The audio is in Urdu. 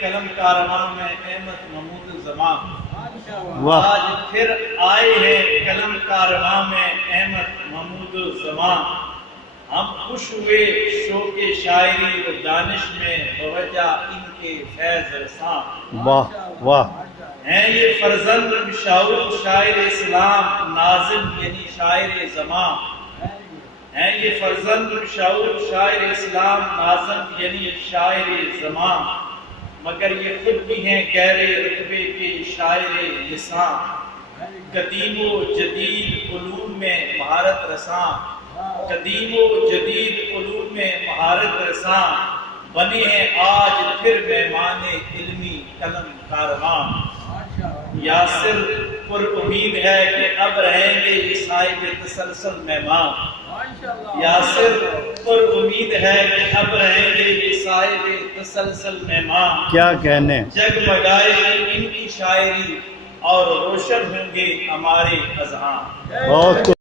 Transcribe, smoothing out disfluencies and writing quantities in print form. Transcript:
قلم کارواں میں احمد محمود زمان، واہ آج پھر آئے ہیں قلم کارواں میں احمد محمود زمان۔ ہم خوش ہوئے شوق شاعری و دانش میں بوجہ ان کے فیض رساں۔ واہ واہ ہیں یہ فرزند شاعر شاعر اسلام ناظم یعنی شاعر زمان۔ ہیں یہ فرزند شاعر شاعر اسلام ناظم یعنی شاعر زمان، مگر یہ خود بھی ہیں غیر رتبے کے شاعر لساں۔ قدیم و جدید علوم میں مہارت رساں، قدیم و جدید علوم میں مہارت رساں، بنے ہیں آج پھر مہمان علمی قلم کارواں۔ یاسر پر امید ہے کہ اب رہیں گے یہ صاحب تسلسل مہمان۔ یاسر پر امید ہے کہ اب رہیں گے یہ صاحب تسلسل مہمان۔ کیا کہنے، جگمگائے گی ان کی شاعری اور روشن ہوں گے ہمارے اذہان۔ بہت